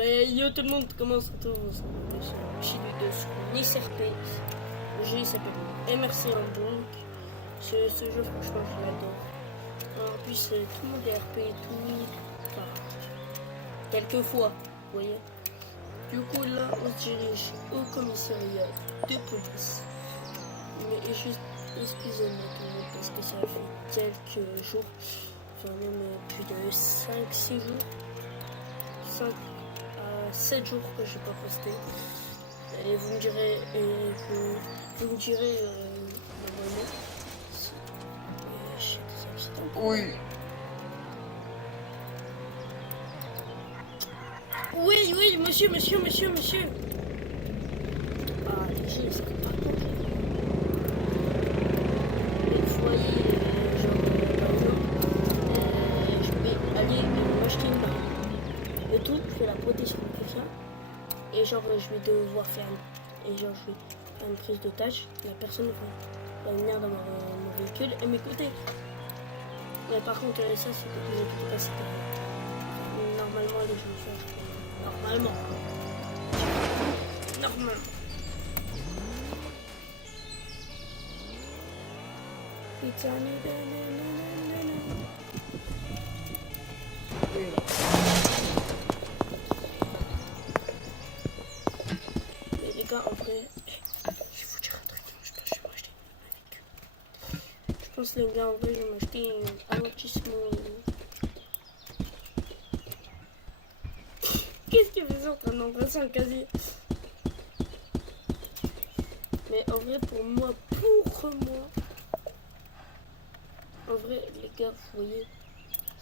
Mais yo tout le monde, comment ça trouve? Je suis de son SRP. Le jeu s'appelle MRC Hambourg. Ce jeu, franchement, je l'adore. En plus, tout le monde est RP et tout. Enfin, quelquefois, vous voyez. Du coup, là, on se dirige au commissariat de police. Mais juste, excusez-moi tout le monde, parce que ça fait quelques jours, enfin même plus de 5-6 jours, 5 à 7 jours que je n'ai pas posté. Et vous me direz, normalement, oui. Oui, monsieur. Ah, léger, c'est pas bon. Vous voyez, genre, par exemple, je vais aller m'acheter une barre. Le tout, je fais la protection de quelqu'un. Et genre, je vais devoir faire une prise d'otage. La personne va venir dans mon véhicule et m'écouter. Mais par contre, ça, c'est que vous inquiétez pas, c'est que normalement, les gens font. Normalement. Mais les gars, en vrai, je vais vous dire un truc. Je pense que je vais m'acheter une véhicule. Je pense les gars, en vrai, je vais m'acheter un amortissement. Qu'est-ce qu'il faisait en train d'embrasser un casier? Mais en vrai, pour moi, en vrai, les gars, vous voyez,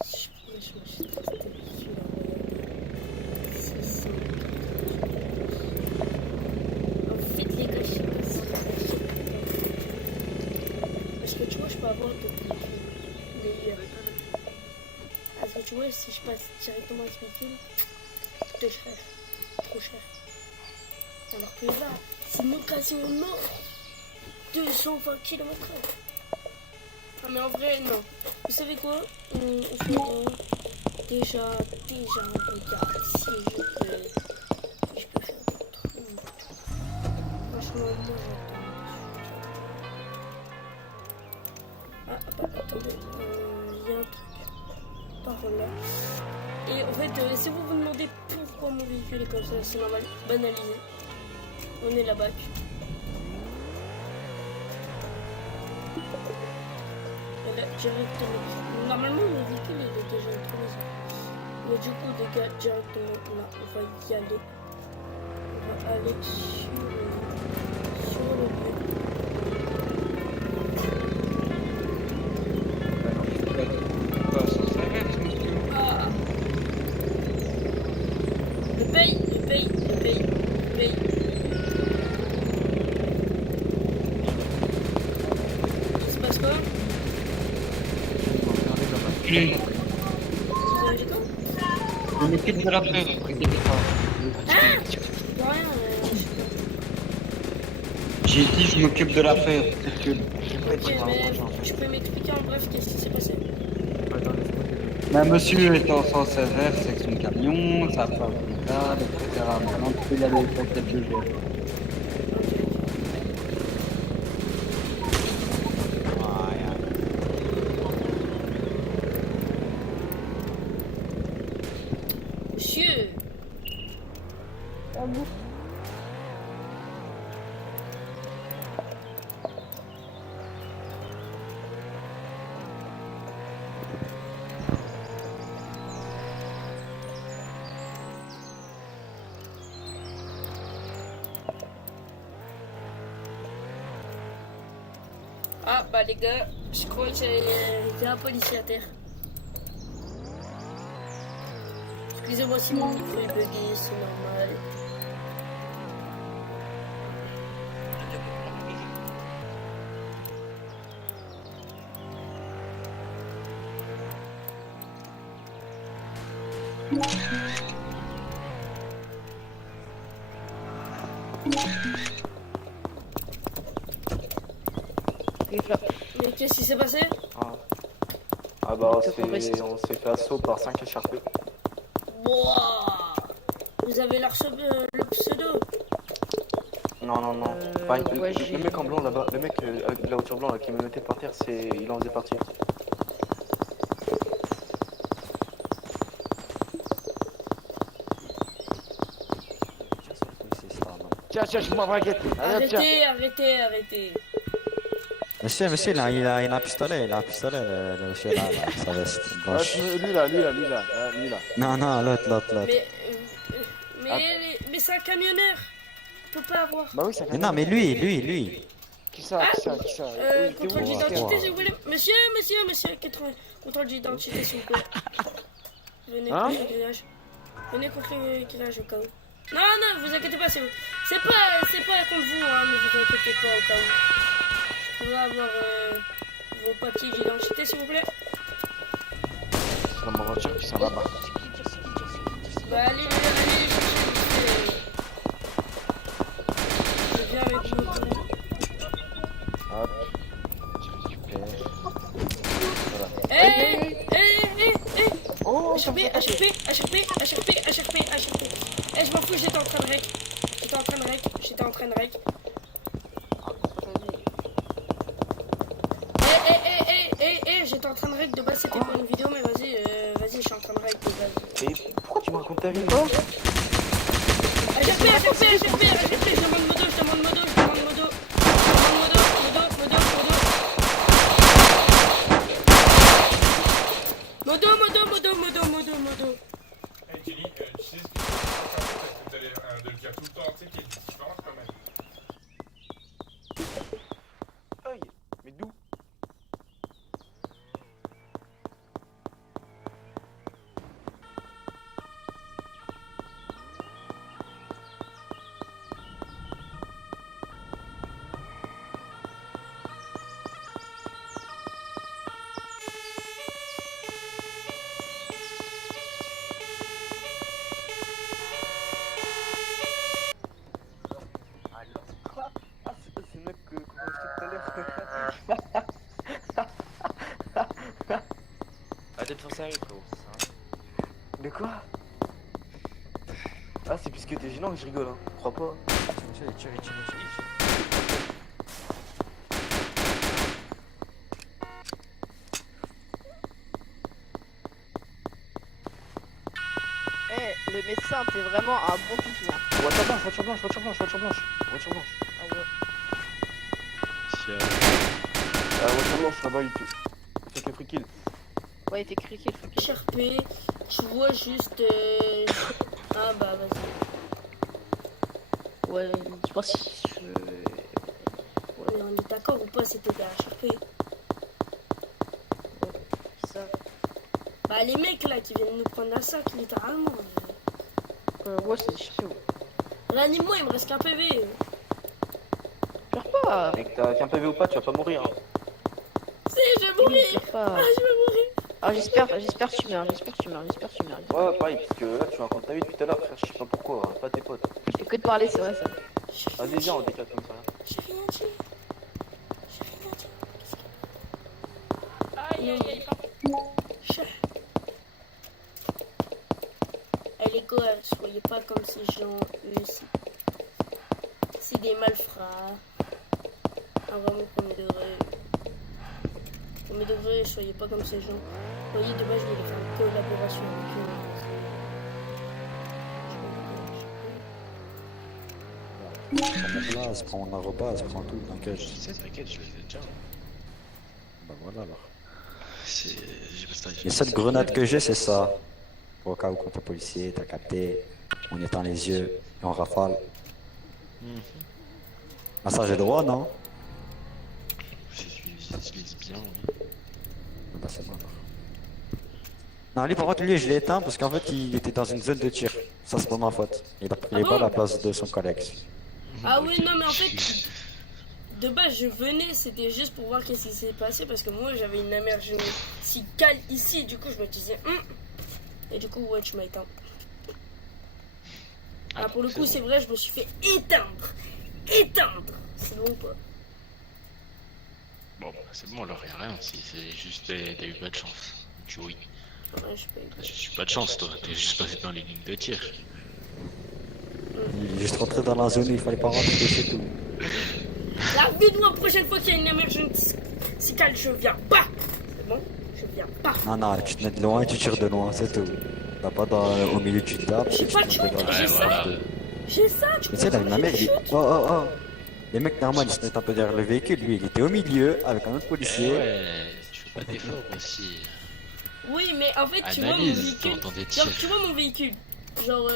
si je pourrais, je m'achèterais celui-là. C'est ça. En fait, les gars, je sais pas si j'achète. Parce que tu vois, je peux avoir de meilleurs. Parce que tu vois, si je passe directement à ce véhicule, c'est cher. Trop cher. Alors que là, c'est une occasion énorme. 220 km/h. Ah mais en vrai, non. Vous savez quoi? On fait déjà, on regarde si je peux faire d'autres. Franchement, moi j'attends. Attendez, il y a un truc par là. Et en fait, si vous vous demandez pourquoi mon véhicule est comme ça, c'est normal, banalisé. On est là-bas. Directement. Normalement, le véhicule il est déjà intronisé. Mais du coup, les gars, directement, là, on va y aller. On va aller sur le lieu. Ah. Le paye. Il se passe quoi? Vous avez quoi? Je m'occupe de la presse, j'ai dit je m'occupe de l'affaire. Ok, mais tu peux m'expliquer en bref qu'est-ce qui s'est passé? Un monsieur est en sens inverse avec son camion, sa femme est etc. Maintenant, tu peux y aller pour peut-être le gérer. Monsieur! Ah bah les gars, je crois qu'il y a un policier à terre. Excusez-moi si mon micro est bugué, c'est normal. Mais qu'est-ce qui s'est passé? Ah bah on s'est fait assaut par 5 écharpés. Wouah! Vous Vous avez le pseudo. Non, non, non. Ouais, Le mec en blanc là-bas, le mec avec la voiture blanche là, qui me mettait par terre, il en faisait partie. Tiens, je m'en braguette. Allez, tiens. Arrêtez. Monsieur, il a un pistolet, le monsieur là, sa veste blanche. Lui là. Non, l'autre. Mais c'est un camionneur. On peut pas avoir. Bah oui, ça Mais non, mais lui. Qui ça? Contrôle Oui, d'identité, wow. si vous voulez. Monsieur, contrôle d'identité, s'il vous plaît. Venez Hein? contre le grillage. Venez contre le grillage au cas où. Non, vous inquiétez pas, c'est pas contre vous, hein, ne vous inquiétez pas au cas où. Je voudrais avoir vos papiers d'identité, s'il vous plaît. C'est dans ma voiture qui s'en va bas. Bah allez chercher. Je viens avec vous. Hop. Je récupère. Voilà. Hé Oh, HRP. Eh, je m'en fous, j'étais en train de rec. J'étais en train de rec. J'étais en train de rec. De base, c'était pour une vidéo, mais vas-y, je suis en train de rec de base. Et pourquoi tu me racontes ta vie? HRP, je demande modo. Modo. Hey Jenny, tu sais ce que tu peux faire parce que t'as l'air de le dire tout le temps, tu sais qu'il y a des différences quand même. Aïe, mais d'où? C'est le mec qu'on a acheté tout à l'heure. Arrêtez de faire sérieux, frérot. De quoi? Ah, c'est puisque t'es gênant que je rigole, hein. Crois pas. Tire. Eh, le médecin, t'es vraiment un bon toutou. Hein. Voiture blanche. Ah ouais. Voiture blanche, là-bas, il fait le free kill. Ouais, il fait criquer le fuck. HRP, tu vois juste. Ah bah vas-y. Ouais, je pense que Mais on est d'accord ou pas, c'était de la HRP. ça. Bah les mecs là qui viennent nous prendre la sac littéralement. Ouais, c'est chiant. Réanime-moi, il me reste qu'un PV. Pleure pas. Mec, t'as qu'un PV ou pas, tu vas pas mourir. Hein. Si, je vais mourir. Pleure pas. Ah, je vais mourir. Ah, j'espère que tu meurs. Ouais, pareil, parce que là, tu racontes ta vie depuis tout à l'heure, frère, je sais pas pourquoi, hein, pas tes potes. Je fais que de parler, c'est vrai ça. Vas-y, viens, on décale comme ça. J'ai rien dit. Aïe. Eh les gars, soyez pas comme ces gens, eux, c'est des malfrats. Ah, vraiment, premier degré, soyez pas comme ces gens. Vous voyez, de base, je voulais faire une collaboration avec Prends mon repas, prends tout, t'inquiète. T'inquiète, je les ai déjà. Bah voilà alors. J'ai pas ça. Les seules grenades que j'ai, c'est ça. Au cas où quand t'es policier, t'as capté, on éteint les yeux et on rafale. Ah ça j'ai droit, non? J'utilise bien, oui. Ah bah c'est bon alors. Non, lui par contre, lui je l'ai éteint parce qu'en fait il était dans une zone de tir. Ça c'est pas ma faute. Il a pris les bon balles à la place de son collègue. Ah oui, non, mais en fait, de base, je venais, c'était juste pour voir qu'est-ce qui s'est passé, parce que moi, j'avais une émergence si cale ici, du coup, je me disais, et du coup, ouais, tu m'as éteint. Ah, pour le coup, c'est vrai, je me suis fait éteindre. C'est bon, quoi. Bon, bah, c'est bon, alors y'a rien, c'est juste t'as eu pas de chance. Tu oui. Ouais, je peux. T'as juste pas de chance, toi, t'es juste passé dans les lignes de tir. Il est juste rentré dans la zone où il fallait pas rentrer, c'est tout. La vie de moi, prochaine fois qu'il y a une émergence musicale, je viens pas. C'est bon? Je viens pas. Non, non, tu te mets de loin et tu tires de loin, c'est tout. T'as pas au milieu du table. J'ai pas de shoot, j'ai ça. J'ai ça, tu Mais tu sais, peux la mère, il... Oh, oh, oh. Les mecs, normal, ils se mettent un peu derrière le véhicule. Lui, il était au milieu avec un autre Eh policier. ouais, tu fais pas d'effort aussi. Oui, mais en fait, tu vois mon Analyse, véhicule. t'entends des Genre, tirs. tu vois mon véhicule. Genre,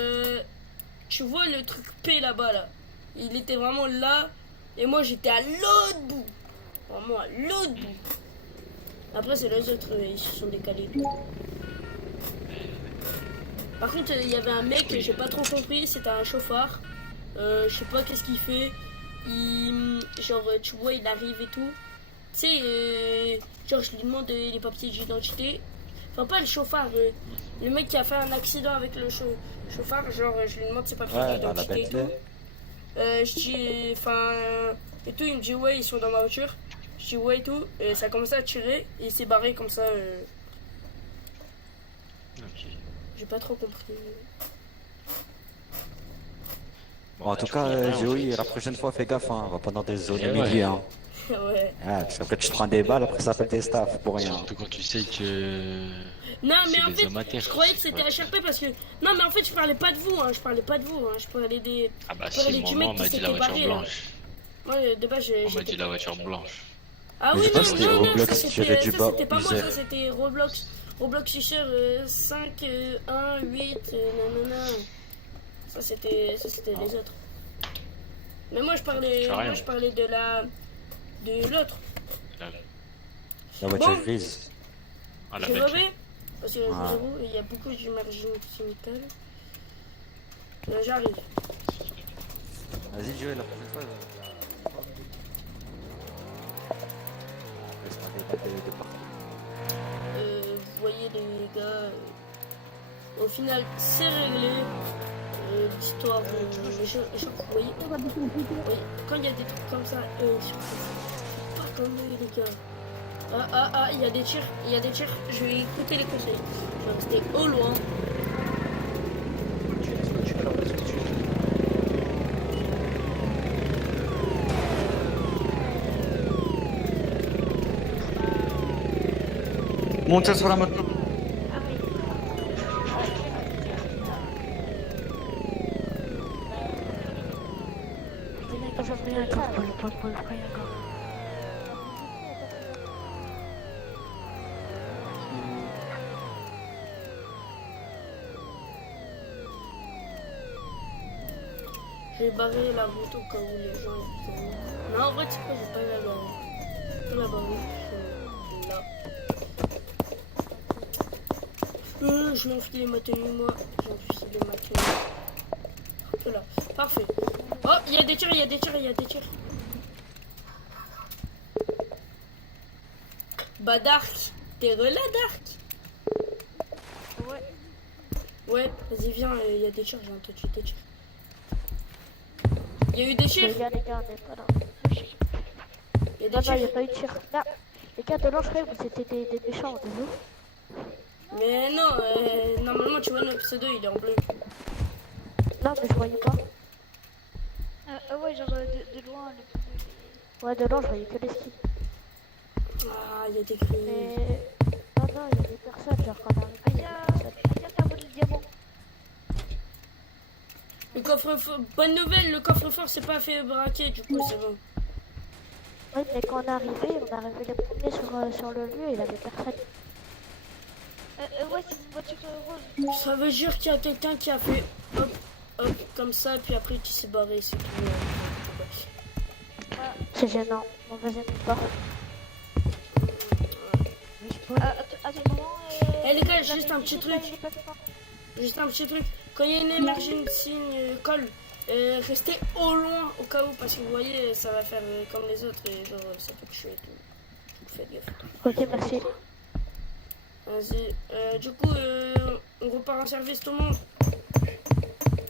tu vois le truc P là-bas là. Il était vraiment là. Et moi, j'étais à l'autre bout. Vraiment à l'autre bout. Après, c'est les autres, ils se sont décalés. Par contre, il y avait un mec, j'ai pas trop compris, c'était un chauffard. Je sais pas qu'est-ce qu'il fait. Genre, tu vois, il arrive et tout. Tu sais, genre, je lui demande les papiers d'identité. Enfin, pas le chauffard, le mec qui a fait un accident avec le chauffard. Genre, je lui demande ses papiers Ouais, dans la d'identité et tout. Bentley. Je dis, enfin, et tout, il me dit, ouais, ils sont dans ma voiture. Je dis, ouais, et tout. Et ça a commencé à tirer, et il s'est barré comme ça. Ok. J'ai pas trop compris. Bon, en tout cas, Joey, la prochaine fois, fais gaffe, hein. Va pas dans des zones Eh ouais. milieu, hein. Ouais. Ah, parce qu'après, tu te prends des balles, après, ça fait tes staffs pour rien. Surtout quand tu sais que. Non, mais C'est en des fait, amateurs, je croyais que c'est c'était vrai. HRP parce que. Non, mais en fait, je parlais pas de vous, hein. Je parlais pas de vous, hein. Je parlais des. Ah bah Je parlais si, du moi mec on m'a qui dit la s'était voiture barré là. blanche. Moi, de base, On m'a j'étais dit la voiture blanche. Ah Mais oui, je sais pas, non, c'était non, non, Roblox, ça tiré du bas, c'était pas moi, user. ça c'était Roblox. Roblox User 5, 1, 8, nanana. Ça c'était les autres. Mais moi je parlais, Ça fait rien. moi, je parlais de l'autre. La voiture Bon. grise. Ah la Je bête. revais parce que je vous Ah. avoue, il y a beaucoup d'immersion chimicale. J'arrive. Vas-y, Joey, la prochaine fois. Laisse-moi des balles de partout. Vous voyez les gars, au final c'est réglé. L'histoire, les gens, vous voyez, quand il y a des trucs comme ça, c'est pas comme eux les gars. Ah, il y a des tirs, je vais écouter les conseils. Je vais rester au loin. Montez sur la moto. J'ai barré la route au cas où les gens ils... Non, en vrai, c'est pas, j'ai pas la barrer. Je peux la barrer, là. Je vais enfiler ma tenue, moi. J'ai enfilé ma tenue. Voilà, parfait. Oh, il y a des tirs. Bah, Dark, t'es relais, Dark? Ouais. Ouais, vas-y, viens, il y a des tirs, j'ai entendu des tirs. Il y a eu des tirs? Les gars, on est pas là. Il y a des Non, non, il tirs. n'y a pas eu de tir. Là, les gars, de l'an, je croyais que c'était des méchants, des loups. Mais non, normalement, tu vois, notre pseudo, il est en bleu. Non, mais je voyais pas. Ouais, genre de loin. Ouais, de l'an, je voyais que les skis. Ah, il y a des cris. Mais. Non, non, il y a des personnes, genre quand on arrive, il y a des personnes. Regarde, t'as le diamant. Le coffre-fort, bonne nouvelle, le coffre-fort s'est pas fait braquer, du coup, c'est bon. Ouais, mais quand on est arrivé les premiers sur le lieu, il y avait personne. Ouais, c'est une voiture rose. Ça veut dire qu'il y a quelqu'un qui a fait hop, hop, comme ça, puis après qui s'est barré, c'est tout. C'est gênant. Bon, vas-y, on part. Attends un moment. Eh les gars, juste un petit truc. Juste un petit truc. Quand il y a une emergency call, restez au loin au cas où, parce que vous voyez, ça va faire comme les autres et genre ça peut tuer et tout. Faites gaffe. Ok, merci. Vas-y. Du coup, on repart en service tout le monde.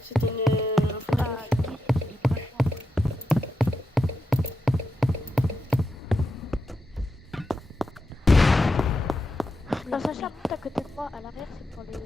C'était une info. Non, Sacha, monte à côté de moi, à l'arrière, c'est pour les.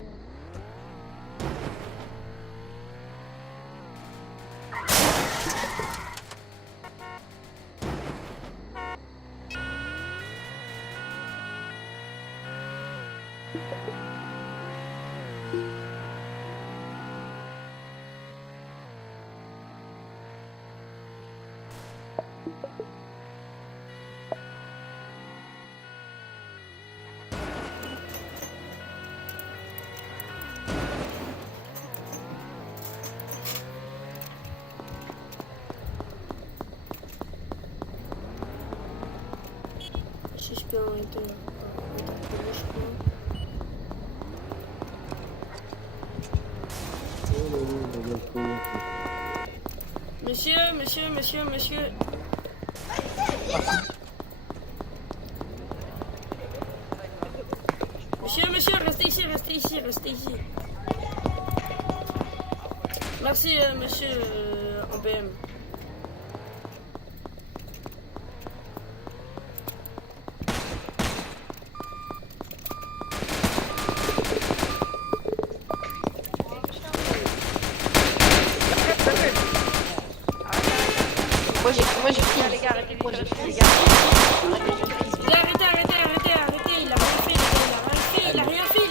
qui ont été interpellés, je crois. Monsieur. Monsieur, restez ici. Merci, monsieur en BM. Moi j'ai pris les gars, arrêtez les gars. Arrêtez, il a rien fait,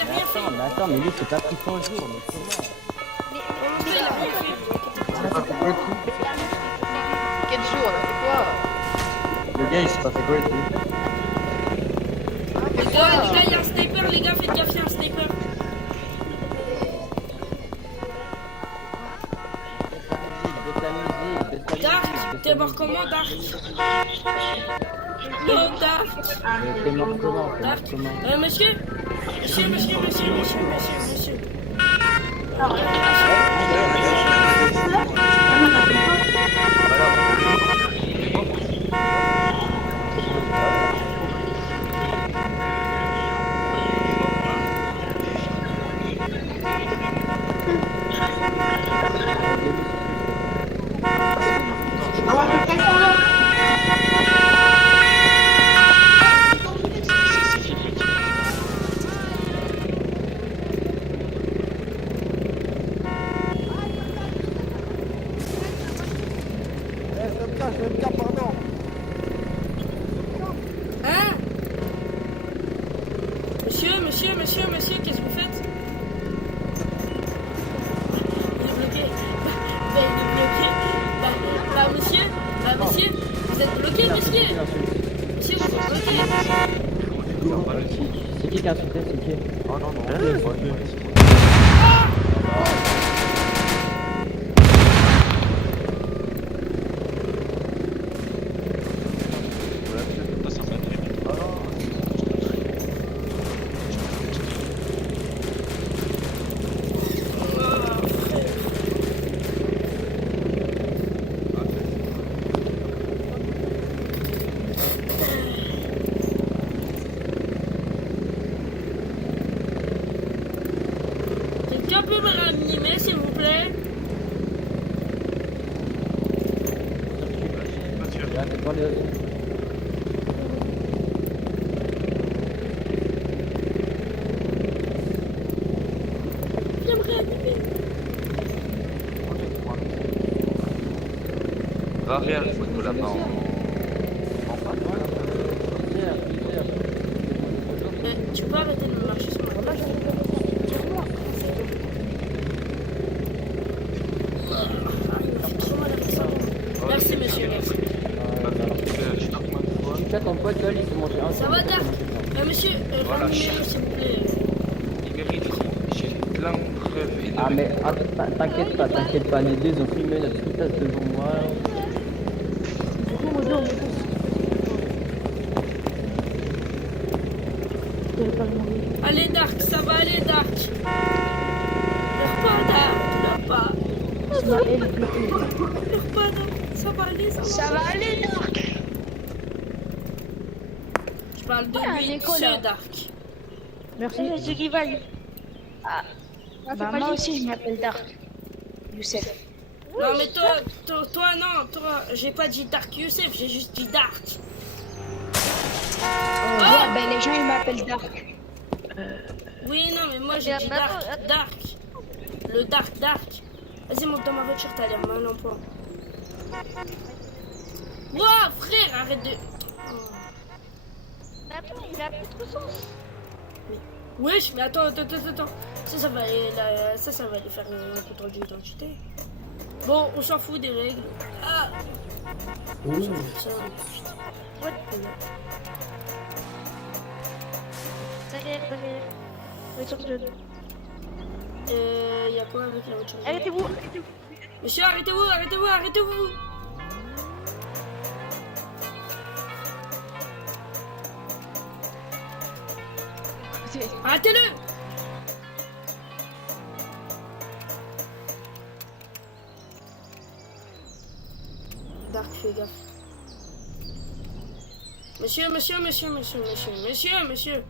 Mais attends, mais lui, c'est pas pris 100 jours, mais comment? Comment ça, il a rien fait? Quel jour, on a fait quoi? Le gars, il s'est pas fait quoi et tout? Les gars, il y a un sniper, les gars, faites gaffe, il y a un sniper. Dark, t'es mort comment, Dark? Non, Dark. T'es mort comment? Dark. Monsieur. Hein? Monsieur, qu'est-ce que vous faites? Il est bloqué. Monsieur, vous êtes bloqué, monsieur. Monsieur, vous êtes bloqué. C'est qui a insulté? C'est qui? Oh non, Quelqu'un peut me réanimer, s'il vous plaît? Viens me réanimer. Va rien, il faut que la main Tu peux arrêter de me marcher sur ma page? Merci, monsieur, merci. Ton pote, là, il s'est mangé un. Ça va, Dark? Monsieur, réanimez-le, s'il vous plaît. Il mérite, j'ai plein de preuves. Ah, mais t'inquiète pas, les deux ils ont filmé notre putain devant moi. Allez, Dark, ça va aller, Dark. Pleure pas, Dark, pleure pas. Pleure pas, Dark, ça va aller, ça va aller, Dark. Je parle de lui, ce Dark. Merci. C'est rival. Ah. Moi aussi, je m'appelle Dark. Youssef. Non, mais toi, non, toi, j'ai pas dit Dark Youssef, j'ai juste dit Dark. Ouais, ben les gens, ils m'appellent Dark. Oui, non, mais moi j'ai dit Dark. Le Dark. Vas-y, monte dans ma voiture, t'as l'air mal en point. Wow, frère, arrête de... Mais attends, il a plus de sens. Wesh, mais attends. Ça va aller faire un contrôle d'identité. Bon, on s'en fout des règles. Ah. On s'en fout de ça. Ouais. Derrière. Voiture de... Y'a quoi avec la voiture? Arrêtez-vous. Monsieur, arrêtez-vous. plaît. Arrêtez-le! Dark, fais gaffe. Monsieur, monsieur, monsieur, monsieur, monsieur, monsieur, monsieur.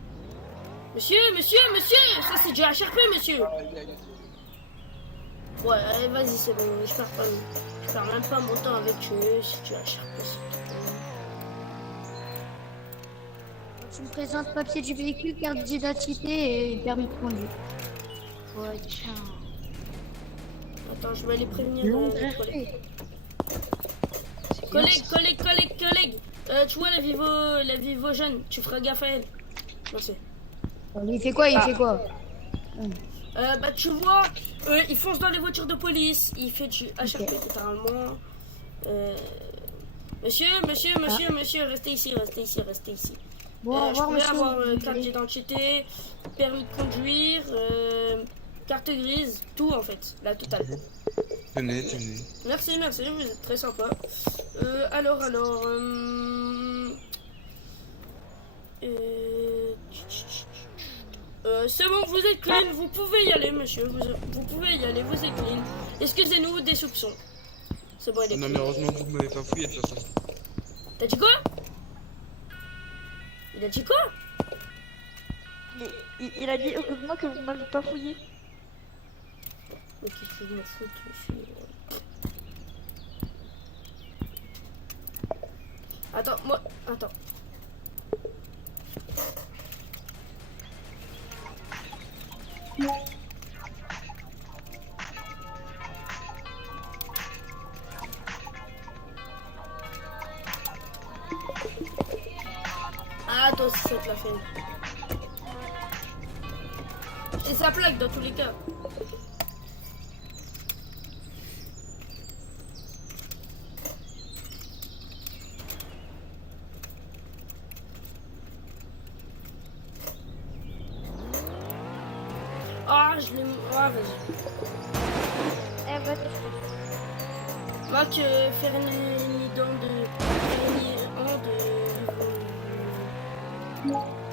Monsieur, monsieur, monsieur! Ça c'est du HRP, monsieur! Ouais, allez, vas-y, c'est bon, je perds même pas mon temps avec eux, c'est du HRP, c'est tout. Tu me présentes papier du véhicule, carte d'identité et permis de conduire. Ouais, tiens. Attends, je vais aller prévenir les collègues. Collègue, tu vois la Vivo jeune, tu feras gaffe à elle. Merci. Il fait quoi? Il fait quoi? Bah tu vois, il fonce dans les voitures de police, il fait du HRP littéralement. Monsieur, restez ici. Bon, au revoir, je monsieur. pourrais avoir carte d'identité, permis de conduire, carte grise, tout en fait, la totale. Tenez. Merci, vous êtes très sympa. Alors, c'est bon, vous êtes clean, vous pouvez y aller, monsieur. Vous pouvez y aller, vous êtes clean. Excusez-nous des soupçons. C'est bon, il est Non, clean. mais heureusement que vous m'avez pas fouillé de toute façon. T'as dit quoi? Il a dit quoi? Il a dit heureusement que vous m'avez pas fouillé. Ok, je vais me foutre, je suis... Attends. Ah, toi aussi ça te l'a fait. Et sa plaque dans tous les cas. Ah, je l'ai... Ah, vas-y. Eh, vas-y. Va que faire une dent de...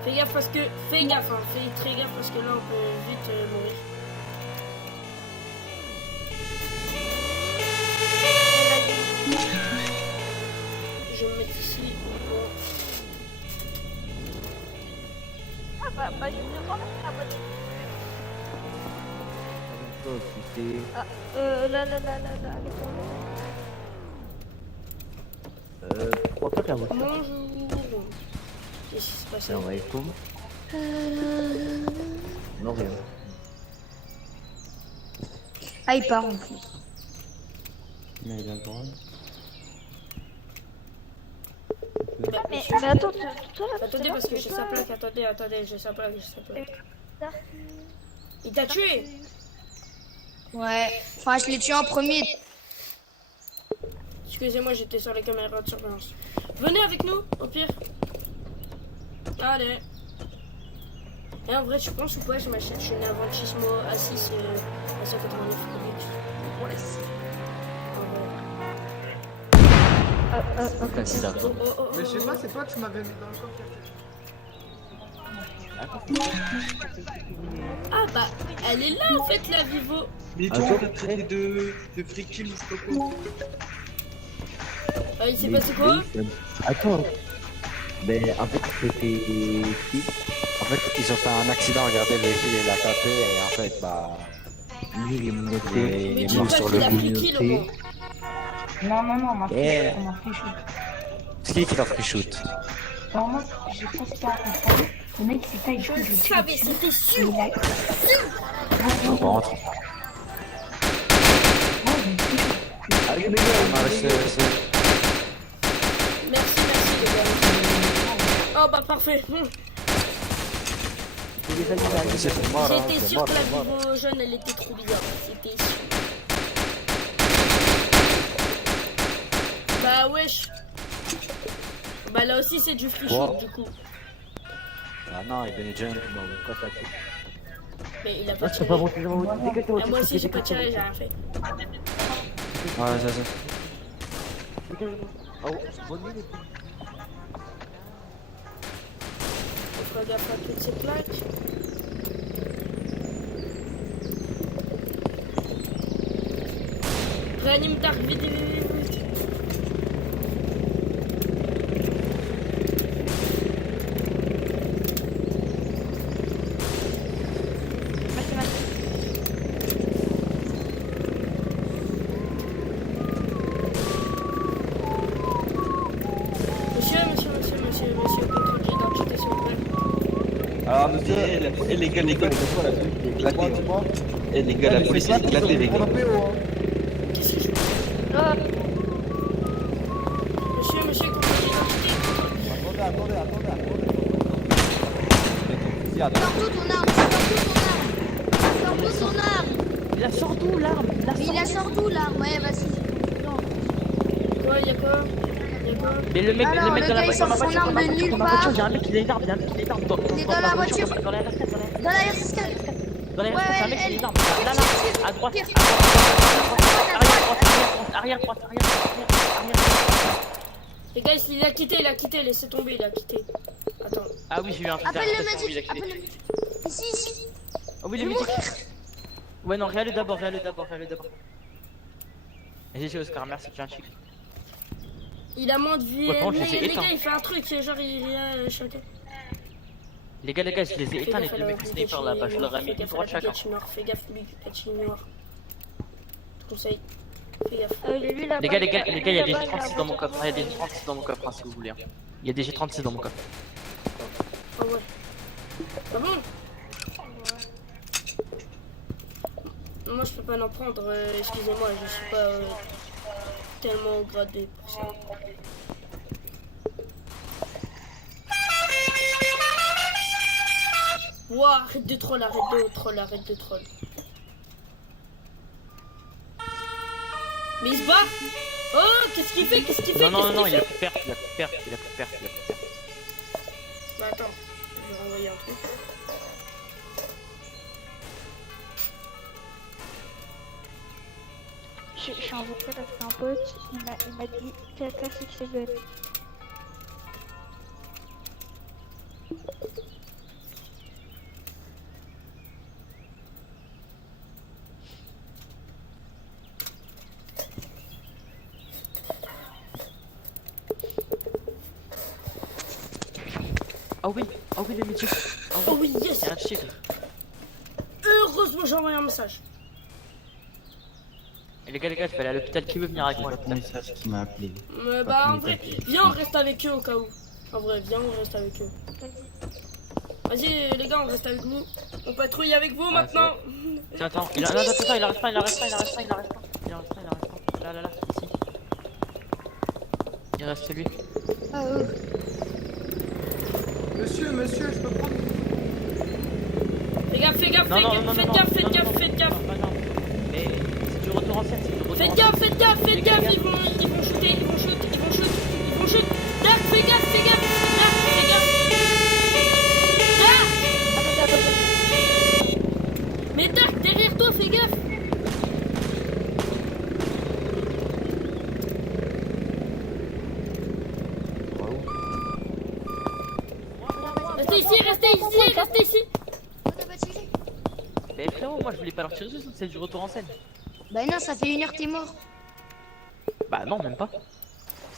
Fais gaffe parce que... Fais gaffe, hein. Fais très gaffe parce que là, on peut vite mourir. Je vais me mettre ici. Ah bah, je vais prendre la voiture. Là, Bonjour. Qu'est-ce qui se passe là? Non, rien. Ah, il part en plus. Mais il a le droit. Bah, mais attends, toi là, attendez parce que j'ai sa plaque. Attendez, j'ai sa plaque. Il t'a tué? Ouais. Enfin, je l'ai tué en premier. Excusez-moi, j'étais sur les caméras de surveillance. Venez avec nous, au pire. Allez. Et en vrai, tu penses ou pas, je m'achète une Avantismo A6 à 189 minutes. On laisse. Mais je sais pas, c'est toi qui m'avais mis dans le coffre. Ah bah, elle est là en fait, la Vivo. Mais toi, on t'a traité de free-kill ou je sais pas quoi. Il s'est passé quoi? Attends. Ben, en fait, c'était... En fait, ils ont fait un accident, regardez, le véhicule il a tapé et en fait, bah... Lui, il est monté, Mais il dis est mort pas sur qu'il le a pris kill au moins. Non, on m'a Yeah. free shoot. C'est qui l'a free shoot? Alors moi, j'ai presque pas compris. Le mec, c'est pas il Je le savais, c'était sûr. On rentre. Allez, les Ah, gars, restez. Merci les gars. Oh bah parfait. C'est pour moi, là. J'étais C'est sûr mort, que la c'est mort. Vivo jeune, elle était trop bizarre. C'était sûr. Bah wesh. Bah là aussi c'est du free shoot Wow. du coup. Ah non, il venait jump dans le coffre. Mais il a pas tiré. pas Ah, moi aussi j'ai pas tiré, j'ai rien fait. Ouais, ça. On fera gaffe à toutes ces plaques. Réanime Dark, vite, vite, vite. Merci, merci. Monsieur, contrôle d'identité, s'il vous plaît. Alors, monsieur, les gars, la police est éclatée. Les gars, la police est éclatée, les gars. Qu'est-ce que je fais? Monsieur, contrôle d'identité. Attendez. Sors d'où ton arme? Sors d'où ton arme? Il a sort d'où l'arme? Mais il a sort d'où l'arme? Ouais, vas-y. Quoi, y'a quoi? Mais le mec, Alors, le mec le dans gars, la il sort voiture, son arme de nulle dans ma part. voiture, il y a un mec, il a une arme, Il est dans la voiture. Dans la R4, Dans la RS4. dans la R4, Ouais, un mec, il a une arme. Là, à droite, Tire. arrière droite. Les gars, il a quitté, laissez tomber, il a quitté. Attends. Ah oui, j'ai eu un Appelle le médic. Ici. Oh oui, Je le vais médic. mourir. Ouais, non, réale d'abord. Vas-y, Oscar, merci, tu es un chic. Il a moins de vie. Ouais, par contre, je Mais les ai les éteints. gars, il fait un truc, genre il chacun. Les gars, je les ai éteints, les deux mecs sniper là-bas, je leur ai mis une droite chacun. Fais gaffe, lui, Pikachu noir. Je te conseille. Fais gaffe. Lui, là-bas, Les gars, il y a des là-bas, G36 dans mon coffre. Il y a des G36 dans mon coffre, si vous voulez. Il y a des G36 dans mon coffre. Ah ouais. Ah bon? Moi je peux pas en prendre, excusez-moi, je suis pas tellement gradé pour ça. Ouah, arrête de troll. Mais il se bat. Oh, qu'est-ce qu'il fait? Non, il a plus de perte. Bah attends, je vais renvoyer un truc. Je suis en voiture avec un pote, il m'a dit quelqu'un c'est que c'est. Oh oui, le métier. Oh oui, yes. C'est un chic. Heureusement j'ai envoyé un message. Et les gars, je vais aller à l'hôpital. Qui veut venir avec moi à C'est l'hôpital? un message qui m'a appelé. Bah en vrai, viens on reste avec eux au cas où. En vrai, viens on reste avec eux. Vas-y les gars, on reste avec vous. On patrouille avec vous maintenant. Tiens, attends, il reste pas. Là, ici. Il reste celui. Monsieur, je peux prendre. Fais gaffe, faites gaffe. Non. Mais c'est du retour en scène, Faites gaffe, ils vont shoot. Dark, fais gaffe. Mais Dark, derrière toi, fais gaffe. Restez ici. Mais frérot, moi je voulais pas leur tirer dessus, c'est du retour en scène. Bah non, ça fait 1 heure t'es mort. Bah non, même pas.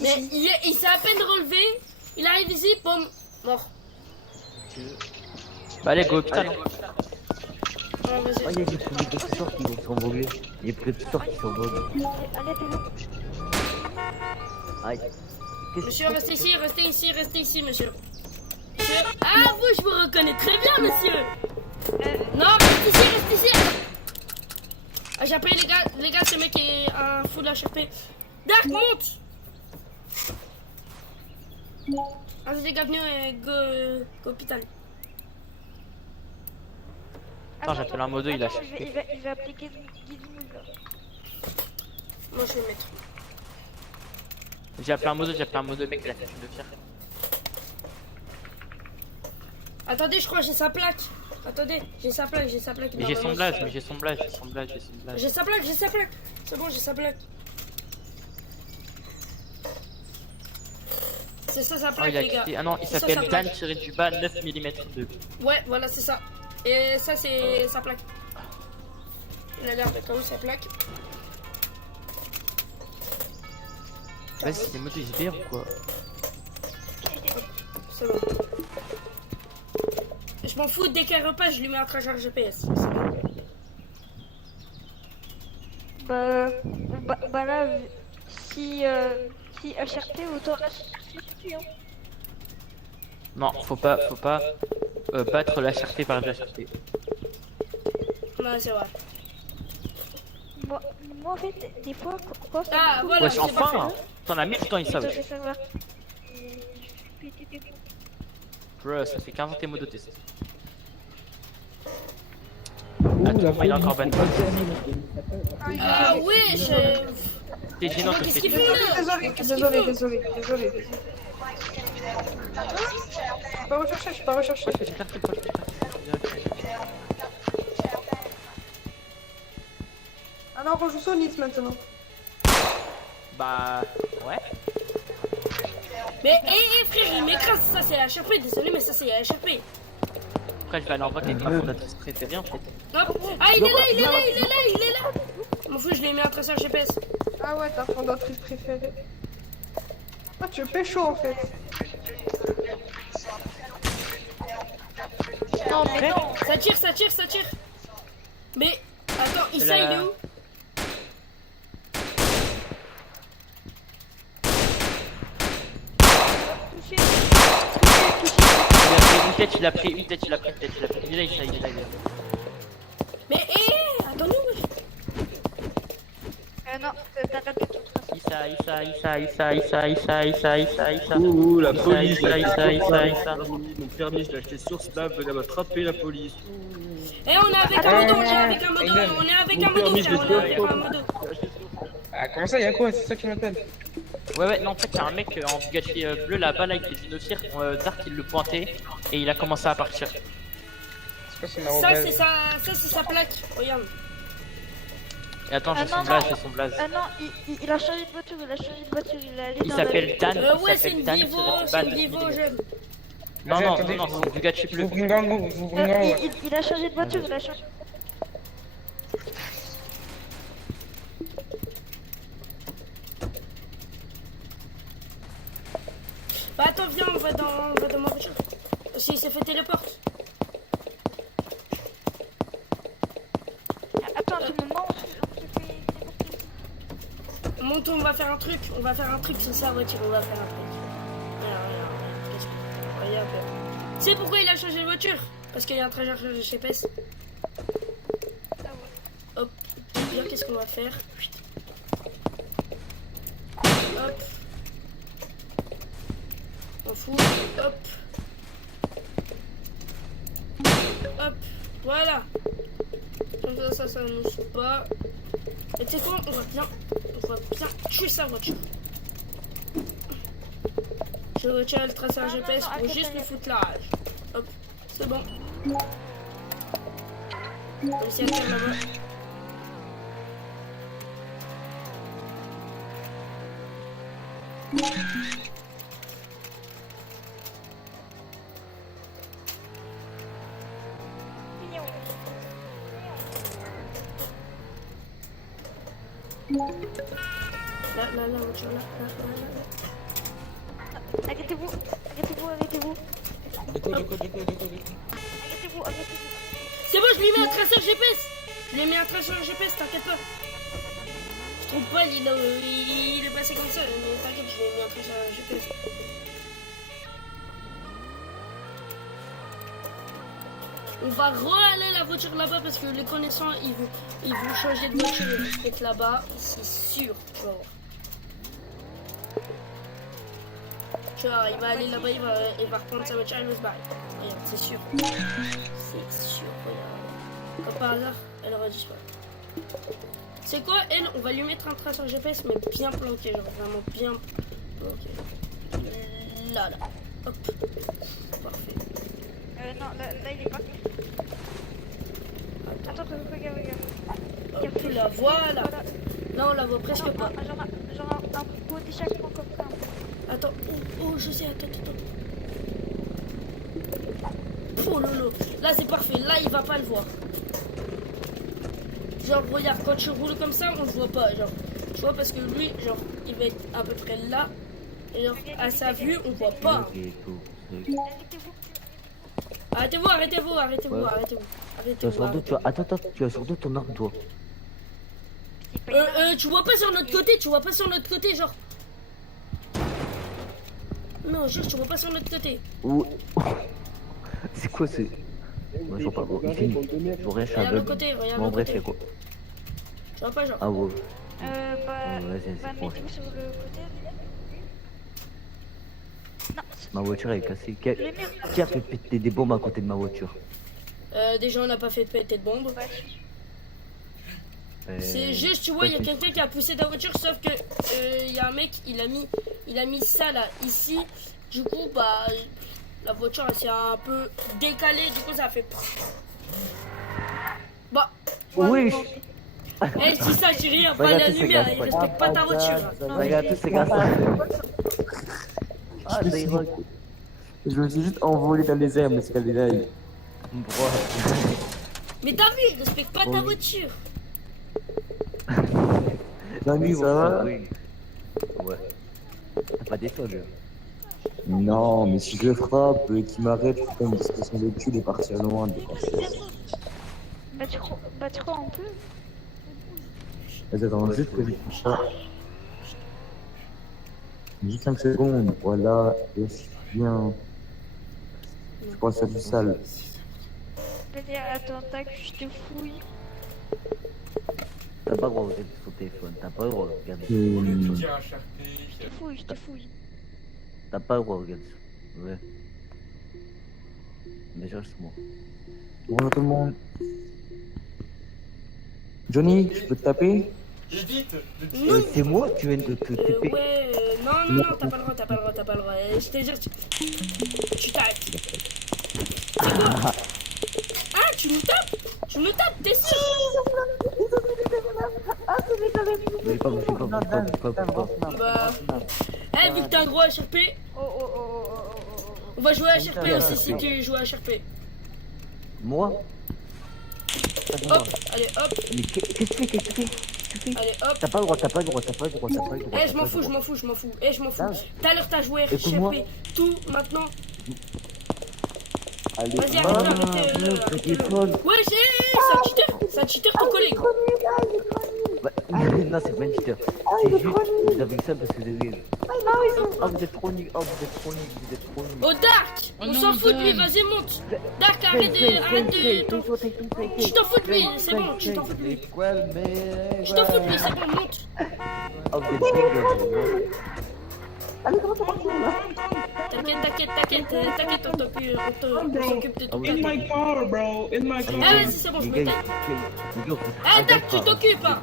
Mais il s'est à peine relevé. Il arrive ici, boum, mort. Bah allez, go hôpital. Ouais, vas-y. Oh, il y a des professeurs qui sont vogués. Il y a des professeurs qui sont vogués. Allez, t'es là. Aïe. Monsieur, restez ici, monsieur. Ah, vous, je vous reconnais très bien, monsieur. Non, reste ici. Ah, j'ai appelé les gars, ce mec est un full HRP. Dark, monte. Vas-y, les gars, venez, go hôpital. Attends, j'appelle un modo, il a Il va appliquer Gizmouz là. Moi, je vais mettre. J'ai appelé un modo, mec, il a fait une de fier. Attendez, je crois que j'ai sa plaque. Attendez, j'ai sa plaque. Mais j'ai son blaze. J'ai sa plaque. C'est bon, j'ai sa plaque. C'est ça sa Oh, plaque, il a les gars. quitté. Ah non, il C'est ça, s'appelle sa Dan plaque. tiré du bas 9 mm 2. Ouais, voilà, c'est ça. Et ça, c'est sa plaque. Il a l'air d'accord, sa plaque. Vas-y, les motos JDR ou quoi? C'est bon. Je m'en fous, dès qu'elle repasse, je lui mets un traçage GPS. C'est bon. Bah là, si HRP, autant HRP, hein. Non, faut pas battre la HRP par la HRP. Non, c'est vrai. Moi en fait, des fois, quand ça Ah, me voilà, Ouais, c'est enfin, parfait. t'en as mis du temps, ils savent. je vais savoir. Bro, ça fait 15 ans tes mots de test. Attends, il est encore ban. Ah ouais, T'es gênant, Mais que qu'est-ce c'est qu'il fait là? Désolé. Je suis pas recherché. Ah non, on joue Sonic maintenant. Bah, ouais. Mais frère, il m'écrase, ça c'est HRP, désolé, mais ça c'est HRP. Après, je vais aller en vote avec ma fondatrice préférée en fait. Hop. Ah, il est là. Je m'en fous, je lui ai mis un traçage GPS. Ah ouais, ta fondatrice préférée. Ah, tu veux pécho en fait. Non, mais non. Ça tire. Mais, attends, Issa, il est où? Il a pris une tête. Il est là, il est là. Mais, attends-nous. Non, t'as raté ton Issa. Ouh, la police. Issa. Mon permis, je l'ai acheté sur Snap, venez m'attraper la police. On est avec un modo. Ah, comment ça, y'a quoi? C'est ça qui m'appelle? Ouais, non, en fait, y'a un mec en Bugatti bleu là-bas, là, avec les dinosaures, Dark, il le pointait, et il a commencé à partir. Ça, c'est sa plaque. Regarde. Et attends, j'ai son blaze. Ah non, il a changé de voiture, il est allé Il dans s'appelle Dan. Ouais, c'est une Vivo jeune. Non, c'est une Bugatti bleu. Il a changé de voiture, Bah attends, viens, on va dans ma voiture. Parce qu'il s'est fait téléporte. Attends, tu me mens, Monte, on va faire un truc sur sa voiture, on va faire un truc. Regarde. Tu sais pourquoi il a changé de voiture? Parce qu'il y a un trajet de GPS. Hop, bien, qu'est-ce qu'on va faire? Hop. On fout, hop. Voilà. Comme ça ne nous saute pas. Et tu sais quoi, on va bien tuer sa voiture. Je retiens le traçage GPS pour juste le foutelage. Hop, c'est bon. Comme si elle tient là-bas. Là, voiture, là. Arrêtez-vous. C'est bon, je lui mets un traceur GPS. T'inquiète pas. Je trouve pas, il est passé comme ça, mais t'inquiète, je lui ai mis un traceur GPS. On va re-aller la voiture là-bas parce que les connaissants, ils vont changer de voiture et se mettre là-bas, c'est sûr, genre. Tu vois, il va aller là-bas, il va reprendre sa voiture, il va se barrer. Regarde, c'est sûr. Regarde. Comme par hasard, elle aura disparu. C'est quoi, elle, on va lui mettre un traceur GPS, mais bien planqué, genre vraiment bien planqué. Là. Hop. Parfait. Non, là il est pas. Attends, regarde. Hop là, voilà. Là, on la voit presque pas. Genre un pot d'échappement comme ça. Attends, je sais, attends. Oh lolo, là c'est parfait, là il va pas le voir. Genre regarde, quand tu roules comme ça, on le voit pas, genre. Tu vois, parce que lui, genre, il va être à peu près là. Et genre, à sa vue, on voit pas. Arrêtez-vous, arrêtez-vous, arrêtez-vous, Ouais. arrêtez-vous. Tu as Arrêtez-vous. sur deux, tu as... Attends, tu as sur deux ton arme, toi. Tu vois pas sur notre côté, tu vois pas sur notre côté, genre. Non, juste, tu vois pas sur notre côté. Ou... c'est quoi, c'est... Moi, je vois pas, bon, il finit. Je vois rien, je suis Regarde le aveugle. côté, regarde Bon, le bref, côté. c'est quoi? Tu vois pas, genre. Ah ouais. Bah, Ouais, c'est proche. mettez-vous sur le côté. Non, Ma voiture elle est cassée. les murs. Qui a fait péter des bombes à côté de ma voiture? Déjà, on n'a pas fait péter de bombe. C'est juste, tu vois, il y a quelqu'un qui a poussé ta voiture, sauf que il y a un mec, il a mis ça là, ici. Du coup, bah, la voiture elle s'est un peu décalée, du coup, ça a fait. Bah, Oui. eh, si ça, j'ai rien, pas Regarde la tous ces lumière, gars, il respecte pas ta voiture. Regarde tous ces gars. Ah, Dayrock. Je me suis juste envolé dans les airs, mais c'est les airs. Mais t'as vu, il respecte pas ta voiture. Nani, ça va? Oui. Ouais. T'as pas des sols. Non, mais si je le frappe et qu'il m'arrête, je peux faire une discussion de cul et partir loin. Bah, tu crois on peut? Attends, juste que je touche ça. Juste 5 secondes, voilà, et je viens. Je pense à du sale. Vas-y, attends, tac, je te fouille. T'as pas le droit de regarder sur ton téléphone. T'as pas le droit de regarder. Au lieu de dire à Charpé, Je te fouille. T'as pas le droit de regarder ça. Ouais. Déjà, c'est moi. Bonjour tout le monde. Johnny, je peux te taper? Edith, C'est moi, tu viens de te taper. Ouais, non, t'as pas le droit, t'as pas le droit, t'as pas le droit. Je te jure, tu t'arrêtes. C'est quoi? Ah, tu nous tapes? Tu nous tapes, t'es sûr? Mais pas bouger, pas. Bah. Eh, vu que t'es un gros HRP, on va jouer à HRP aussi si tu joues à HRP. Moi? Hop, allez, hop, Mais qu'est-ce que tu fais? allez, hop. T'as pas le droit. Eh, je m'en fous. Eh, je m'en fous. Tout à l'heure, t'as joué Écoute-moi. HRP. Tout, maintenant. Allez, Vas-y, arrêtez. Ouais, c'est un cheater, ton collègue. Non, c'est pas une cheater. C'est juste, vous avez ça parce que vous avez... Ah, vous êtes trop nuls. Oh, Dark, on s'en fout de lui, vas-y, monte. Dark, arrête de. Tu t'en fous de lui, c'est bon, tu t'en fous de lui. Je t'en fous de lui, c'est bon, monte. Ah, vous êtes dingue. T'inquiète, on s'occupe de ton In cas. car, bro. In my Ah, vas-y, c'est bon, je me taille. Ah, Dark, tu t'occupes, hein.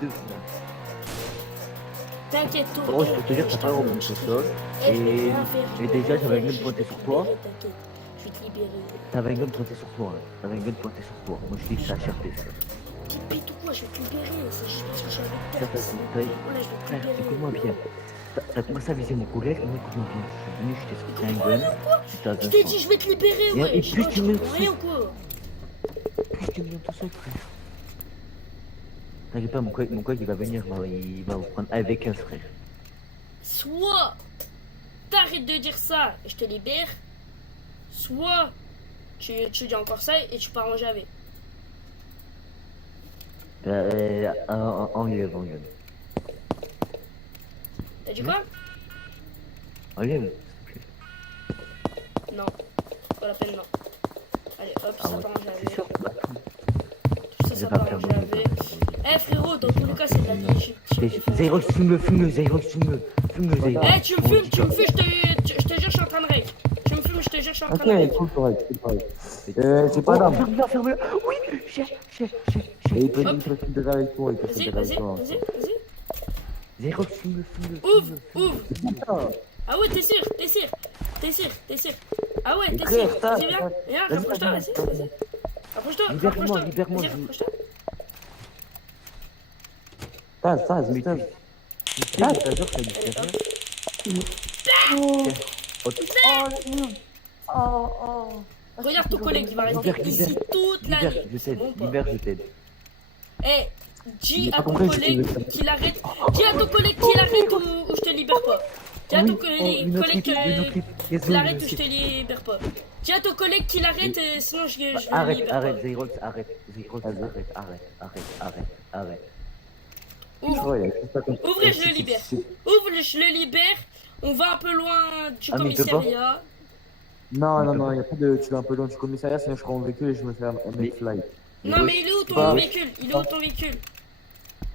T'inquiète, toi. Bon, je peux te dire, t'as pas le droit de monter au sol. Et déjà, j'avais une gun pointée sur toi. T'inquiète, je vais te libérer. T'avais une gun pointée sur toi. Moi, je dis que ça a cherché. T'es bête ou quoi? Je vais te libérer. C'est juste parce que je suis avec Ça toi. passe une taille. Voilà, je vais te Frère, libérer. écoute-moi bien. T'as commencé à viser mon collègue, moi écoute-moi bien. Je suis venu, je t'ai sorti un gun. Je t'ai dit, je vais te libérer, Et ouais. plus tu me rien ou quoi? Plus tu me viens tout seul, frère. T'inquiète pas, mon collègue il va venir, il va vous prendre avec un frère. Soit t'arrêtes de dire ça et je te libère, soit tu dis encore ça et tu pars en Javé. En live. T'as dit quoi? En live. Non. Pas la peine, non. Allez, hop, ça part en Javé. C'est sûr, bah, Ça part en Javé. Eh frérot, dans tous les cas, c'est de la vie. Zayrox, fume-le, Zayrox. Eh, tu me fumes, je te jure, je suis en train de règle. Tu me fumes, je te jure, je suis en train de règle. Ok, correct. J'ai pas d'arme. Ferme-le. Oui, j'ai. Et il peut te avec toi. Vas-y. Zayrox, fume-le. Ouvre. Ah ouais, t'es sûr. Ah ouais, t'es Frère, sûr. t'as- Vas-y, viens, rapproche-toi, vas-y. Rapproche-toi. Libère-moi. Vas-y, rapproche-toi. Stase. Regarde ton collègue, il va rester ici toute l'année. Je C'est t'aide, bon, pas. libère, je t'aide. Eh, dis J'ai à pas ton compris, collègue qu'il arrête. Dis à ton collègue qu'il arrête ou je te libère pas. Dis à ton collègue qu'il arrête ou je te libère pas. Dis à ton collègue qu'il arrête, sinon je le Arrête, libère arrête, pas. Zerox, arrête. Zerox, arrête. Ouvre, Ouais, il a juste pas compris. ouvre et je le libère. Ouvre, je le libère. On va un peu loin du Ah, mais il peut pas. commissariat. Non, il n'y a pas de. Tu vas un peu loin du commissariat, sinon je prends mon véhicule et je me fais un make fly. Non, mais il est où ton Bah, véhicule? Il est où ton véhicule?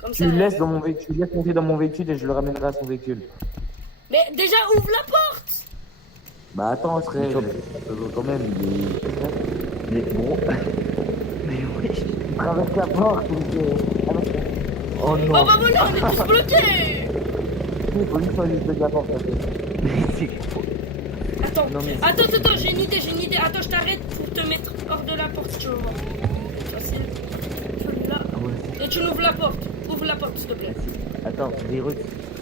Comme Tu ça. le laisses dans mon véhicule, tu le laisses monter dans mon véhicule et je le ramènerai à son véhicule. Mais déjà, ouvre la porte! Bah attends, frère, quand même, il est. Mais bon. Mais oui. Traverse la porte, Oh Oh non. bah voilà, on est tous bloqués! Il faut juste aller de la porte, Attends, Non, mais c'est attends, j'ai une idée. Attends, je t'arrête pour te mettre hors de la porte, si tu veux voir. Facile. Celui-là. Et tu ouvres la porte. Ouvre la porte, s'il te plaît. Attends, Zerox.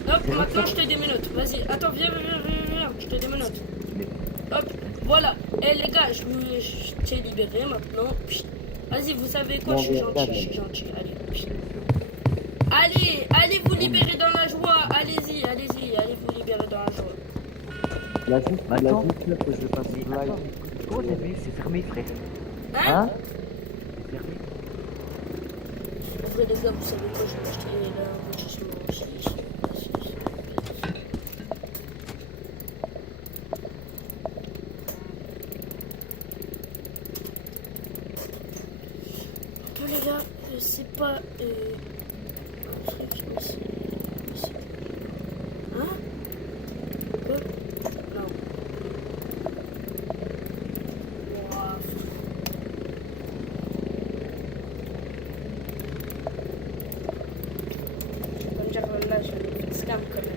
Hop, maintenant je te démenote. Vas-y, attends, viens, je te démenote. Hop, voilà. Eh les gars, je t'ai libéré maintenant. Vas-y, vous savez quoi, je suis gentil. Allez, allez vous libérer dans la joie. Allez-y, allez vous libérer dans la joie. La juste là que je fasse une live. Oh, t'as vu, c'est fermé, frère. Hein? C'est fermé. En vrai, les gars, vous savez quoi, je vais acheter l'enrichissement aussi. Un peu, les gars, c'est pas un truc, mais c'est... Hein? Quoi? Non. Wow. Je vais me dire, là, je vais me scam quand même.